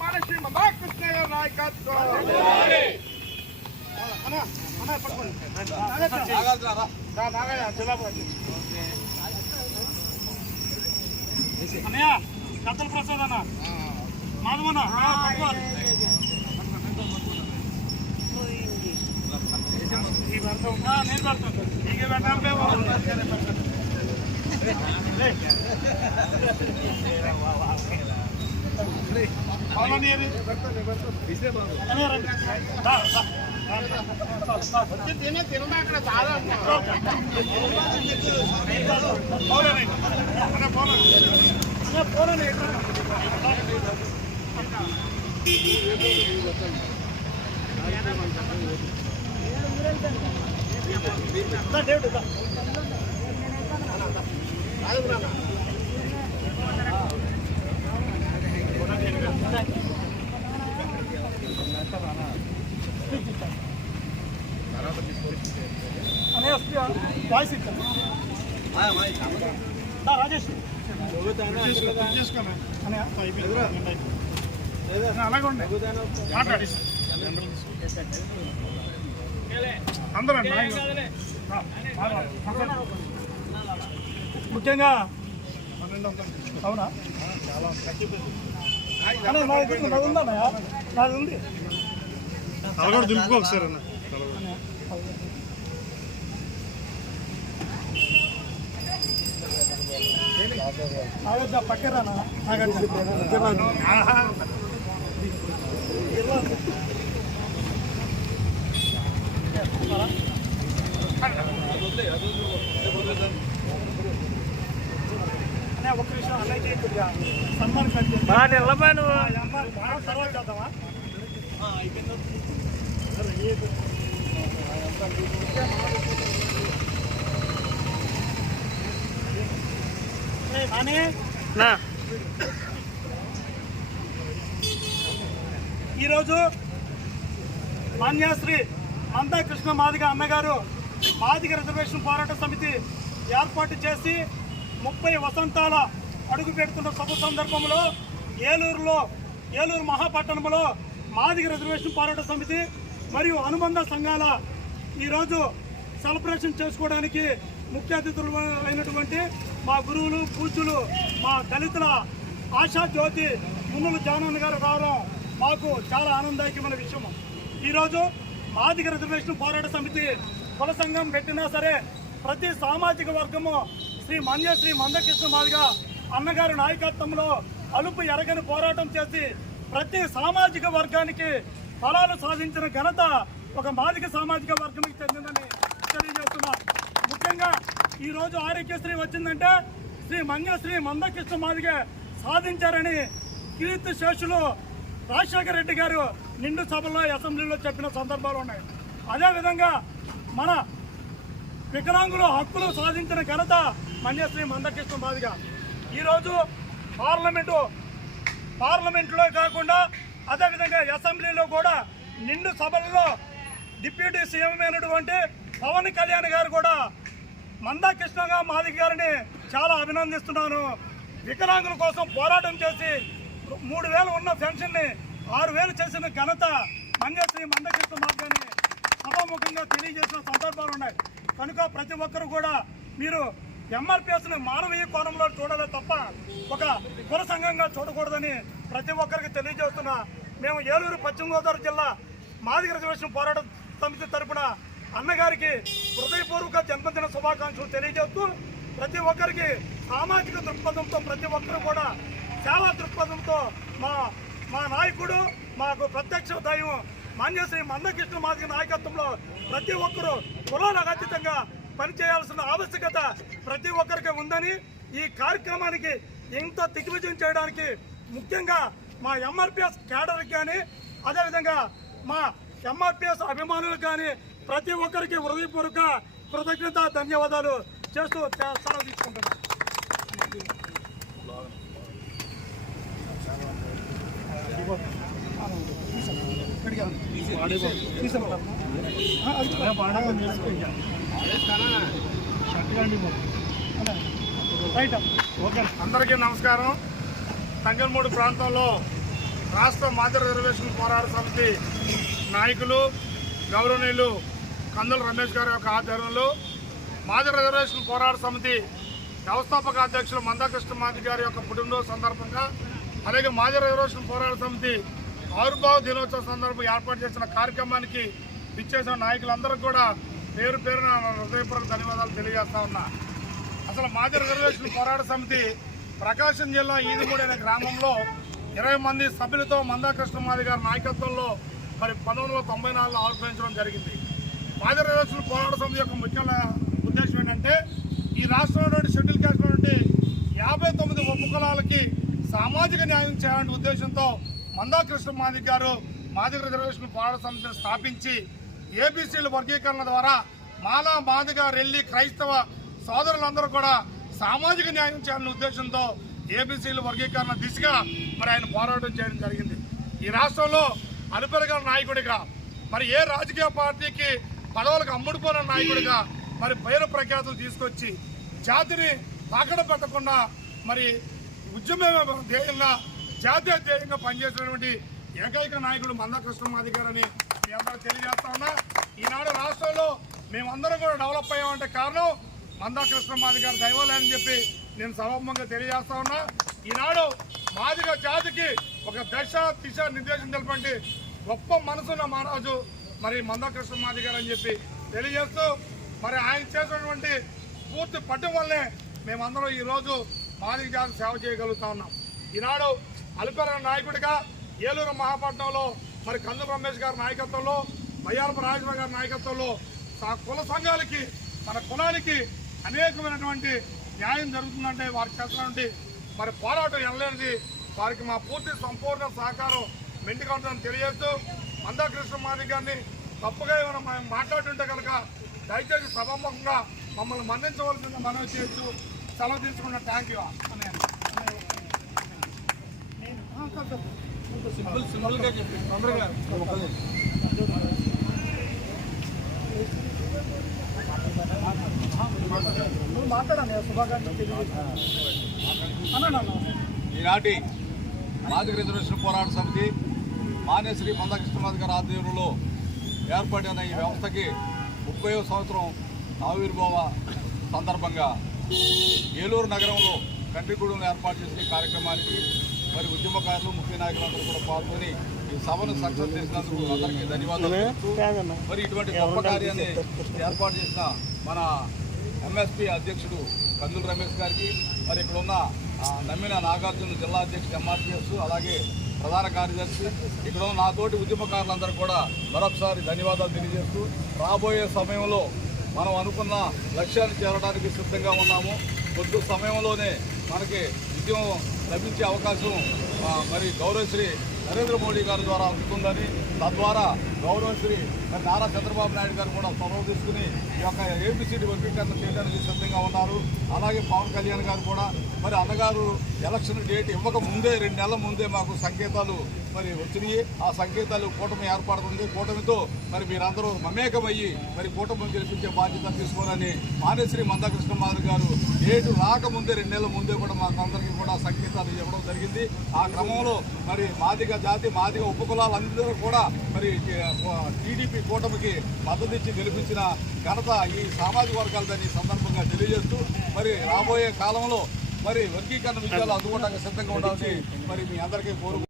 మానశ్రీ మందాకృష్ణ గారి నాయకత్వం. అన్నయ్య కత్తల ప్రసాద్ అన్న మాధవన్న నేను పెడతాను ఇక తినడా అక్కడ చాలా వాయిస్ ఇచ్చాను రాజేష్ అలాగే ఉండే మాట్లాడి అందరూ ముఖ్యంగా అవునా నాది ఉంది అలా దులుపుకో ఒకసారి అన్న పక్కరానా ఒక విషయం అలాగే సన్మాన్ నిలబాను తర్వాత చేద్దామా ఈరోజు మాన్యాశ్రీ మందాకృష్ణ మాదిగ అన్నగారు మాదిగ రిజర్వేషన్ పోరాట సమితి ఏర్పాటు చేసి 30 వసంతాల అడుగు పెడుతున్న శుభ సందర్భంలో ఏలూరు మహాపట్టణంలో మాదిగ రిజర్వేషన్ పోరాట సమితి మరియు అనుబంధ సంఘాల ఈరోజు సెలబ్రేషన్ చేసుకోవడానికి ముఖ్య అతిథులు అయినటువంటి మా గురువులు పూజ్యులు మా దళితుల ఆశా జ్యోతి మున్నుల జానన్న గారు రావడం మాకు చాలా ఆనందదాయకమైన విషయం. ఈరోజు మాదిగ రిజర్వేషన్ పోరాట సమితి కుల సంఘం పెట్టినా సరే ప్రతి సామాజిక వర్గము శ్రీ మందకృష్ణ మాదిగ అన్నగారి నాయకత్వంలో అలుపు ఎరగని పోరాటం చేసి ప్రతి సామాజిక వర్గానికి ఫలాలు సాధించిన ఘనత ఒక మాదిగ సామాజిక వర్గానికి చెందిందని తెలియజేస్తున్నా. ముఖ్యంగా ఈరోజు ఆరోగ్యశ్రీ వచ్చిందంటే శ్రీ మందకృష్ణ మాదిగ సాధించారని కీర్తి శేషులు రాజశేఖర రెడ్డి గారు నిండు సభలో అసెంబ్లీలో చెప్పిన సందర్భాలు ఉన్నాయి. అదేవిధంగా మన వికలాంగుల హక్కులు సాధించిన ఘనత శ్రీ మందకృష్ణ మాదిగ. ఈరోజు పార్లమెంట్లో కాకుండా అదేవిధంగా అసెంబ్లీలో కూడా నిండు సభల్లో డిప్యూటీ సీఎం అయినటువంటి పవన్ కళ్యాణ్ గారు కూడా మందకృష్ణ మాదిగ గారిని చాలా అభినందిస్తున్నాను. వికలాంగుల కోసం పోరాటం చేసి 3000 ఉన్న పెన్షన్ని 6000 చేసిన ఘనత శ్రీ మందకృష్ణ మాదిగ గారిని సభాముఖంగా తెలియజేసిన సందర్భాలు ఉన్నాయి. కనుక ప్రతి ఒక్కరు కూడా మీరు ఎంఆర్పిఎస్ని మానవీయ కోణంలో చూడాలి తప్ప ఒక కుల సంఘంగా చూడకూడదని ప్రతి ఒక్కరికి తెలియజేస్తున్నా. మేము ఏలూరు పశ్చిమ గోదావరి జిల్లా మాదిగ రిజర్వేషన్ పోరాట సమితి తరఫున అన్నగారికి హృదయపూర్వక జన్మదిన శుభాకాంక్షలు తెలియజేస్తూ ప్రతి ఒక్కరికి సామాజిక దృక్పథంతో ప్రతి ఒక్కరు కూడా సేవా దృక్పథంతో మా నాయకుడు మాకు ప్రత్యక్ష దైవం శ్రీ మందకృష్ణ మాదిగ నాయకత్వంలో ప్రతి ఒక్కరూ కులాలకు అతీతంగా పనిచేయాల్సిన ఆవశ్యకత ప్రతి ఒక్కరికి ఉందని ఈ కార్యక్రమానికి ఇంత దిగ్విజయం చేయడానికి ముఖ్యంగా మా ఎంఆర్పిఎస్ క్యాడర్కి కానీ అదేవిధంగా మా ఎంఆర్పిఎస్ అభిమానులకు కానీ ప్రతి ఒక్కరికి హృదయపూర్వక కృతజ్ఞత ధన్యవాదాలు చేస్తూ సెలవు తీసుకుంటున్నాను. అందరికీ నమస్కారం. తంగెలమూడి ప్రాంతంలో రాష్ట్ర మాదిగ రిజర్వేషన్ పోరాట సమితి నాయకులు గౌరవనీయులు కందుల రమేష్ గారి యొక్క ఆధ్వర్యంలో మాదిగ రిజర్వేషన్ పోరాట సమితి వ్యవస్థాపక అధ్యక్షులు మందాకృష్ణ మాదిగ గారి యొక్క పుట్టినరోజు సందర్భంగా, అలాగే మాదిగ రిజర్వేషన్ పోరాట సమితి ఆవిర్భావ దినోత్సవ సందర్భంగా ఏర్పాటు చేసిన కార్యక్రమానికి ఇచ్చేసిన నాయకులందరికీ కూడా పేరు పేరున హృదయపూర్వక ధన్యవాదాలు తెలియజేస్తా ఉన్నా. అసలు మాదిగ రిజర్వేషన్ పోరాట సమితి ప్రకాశం జిల్లా ఈదుమూడి అనే గ్రామంలో 20 మంది సభ్యులతో మందాకృష్ణ మాదిగ గారి నాయకత్వంలో మరి 1994లో ఆవిర్భవించడం జరిగింది. మాదిగ రిజర్వేషన్ పోరాట సమితి యొక్క ముఖ్య ఉద్దేశం ఏంటంటే ఈ రాష్ట్రంలో షెడ్యూల్ క్యాస్ట్ నుండి 59 ఉపకులాలకి సామాజిక న్యాయం చేయాలనే ఉద్దేశంతో మందాకృష్ణ మాదిగ గారు మాదిగ రిజర్వేషన్ పోరాట సమితిని స్థాపించి ఏబీసీల వర్గీకరణ ద్వారా మాలా మాదిగ రెల్లి క్రైస్తవ సోదరులందరూ కూడా సామాజిక న్యాయం చేయాలనే ఉద్దేశంతో ఏబీసీల వర్గీకరణ దిశగా మరి ఆయన పోరాటం చేయడం జరిగింది. ఈ రాష్ట్రంలో అలుపెరగల నాయకుడిగా, మరి ఏ రాజకీయ పార్టీకి పదవులకు అమ్ముడుపోయిన నాయకుడిగా మరి పేరు ప్రఖ్యాతులు తీసుకొచ్చి జాతిని తాకడ పెట్టకుండా మరి ఉద్యమ ధ్యేయంగా జాతీయ ధ్యేయంగా పనిచేసినటువంటి ఏకైక నాయకుడు మందాకృష్ణ మాదిగ గారని మీ అందరూ తెలియజేస్తా ఉన్నా. ఈనాడు రాష్ట్రంలో మేమందరం కూడా డెవలప్ అయ్యామంటే కారణం మందాకృష్ణ మాదిగ గారి దైవాలయని చెప్పి నేను సభాముఖంగా తెలియజేస్తా ఉన్నా. ఈనాడు మాదిగ జాతికి ఒక దశ దిశ నిర్దేశం తెలిపండి గొప్ప మనసున్న మహారాజు మరి మందాకృష్ణ మాదిగ గారు అని చెప్పి తెలియజేస్తూ, మరి ఆయన చేసినటువంటి పూర్తి పట్టు వల్లే మేమందరం ఈరోజు మాదిగ జాతి సేవ చేయగలుగుతా ఉన్నాం. ఈనాడు అలుపెరగల నాయకుడిగా ఏలూరు మహాపట్నంలో మరి కందుల రమేష్ గారి నాయకత్వంలో, బయ్యారపు రాజేశ్వర గారి నాయకత్వంలో కుల సంఘాలకి మన కులానికి అనేకమైనటువంటి న్యాయం జరుగుతుందంటే వారికి చేస్తున్నటువంటి మరి పోరాటం ఎనలేనిది. వారికి మా పూర్తి సంపూర్ణ సహకారం మెండుగా ఉంటుందని తెలియజేస్తూ, మందాకృష్ణ మాదిగ గారిని తప్పుగా ఏమైనా మేము మాట్లాడుతుంటే కనుక దయచేసి సభాముఖంగా మమ్మల్ని మన్నించవలసిందిగా మనవి చేయొచ్చు. సెలవు తీసుకున్న థ్యాంక్ యూ. ఈనాటి మాదిగ రిజర్వేషన్ పోరాట సమితి మాన్యశ్రీ మందాకృష్ణ మాదిగ గారి ఆధ్వర్యంలో ఏర్పడిన ఈ వ్యవస్థకి 30వ సంవత్సరం ఆవిర్భావ సందర్భంగా ఏలూరు నగరంలో కండ్రిగూడెంలో ఏర్పాటు చేసిన ఈ కార్యక్రమానికి మరి ఉద్యమకారులు ముఖ్య నాయకులందరూ కూడా పాల్గొని ఈ సభను సక్సెస్ చేసినందుకు అందరికీ ధన్యవాదాలు. మరి ఇటువంటి గొప్ప కార్యాన్ని ఏర్పాటు చేసిన మన ఎంఎస్పీ అధ్యక్షుడు కందుల రమేష్ గారికి, మరి ఇక్కడ ఉన్న నమ్మిన నాగార్జున జిల్లా అధ్యక్షుడు ఎంఆర్టీఎస్, అలాగే ప్రధాన కార్యదర్శి, ఇక్కడ ఉన్న నాతోటి ఉద్యమకారులందరూ కూడా మరొకసారి ధన్యవాదాలు తెలియజేస్తూ, రాబోయే సమయంలో మనం అనుకున్న లక్ష్యాన్ని చేరడానికి సిద్ధంగా ఉన్నాము. కొద్ది సమయంలోనే మనకి విజయం లభించే అవకాశం మరి గౌరవశ్రీ నరేంద్ర మోడీ గారి ద్వారా అందుతుందని, తద్వారా గౌరవశ్రీ నారా చంద్రబాబు నాయుడు గారు కూడా చొరవ తీసుకుని ఈ యొక్క ఏబిసిడి వర్గీకరణ చేయడానికి సిద్ధంగా ఉన్నారు. అలాగే పవన్ కళ్యాణ్ గారు కూడా మరి అన్నగారు ఎలక్షన్ డేట్ ఇవ్వక ముందే 2 నెలల ముందే మాకు సంకేతాలు మరి వచ్చినాయి. ఆ సంకేతాలు కూటమి ఏర్పడుతుంది. కూటమితో మరి మీరందరూ మమేకమయ్యి మరి కూటమిని గెలిపించే బాధ్యత తీసుకోవాలని మాన్యశ్రీ మందాకృష్ణ మాదిగ గారు డేటు రాకముందే 2 నెలల ముందే కూడా మాకు అందరికీ కూడా సంకేతాలు ఇవ్వడం జరిగింది. ఆ క్రమంలో మరి మాదిగ జాతి మాదిగ ఉపకులాలందరూ కూడా మరి టీడీపీ కూటమికి మద్దతు ఇచ్చి గెలిపించిన ఘనత ఈ సామాజిక వర్గాలదని సందర్భంగా తెలియజేస్తూ, మరి రాబోయే కాలంలో మరి వర్గీకరణ విషయాలు అందుకోవడానికి సిద్ధంగా ఉండాలని మరి మీ అందరికీ కోరు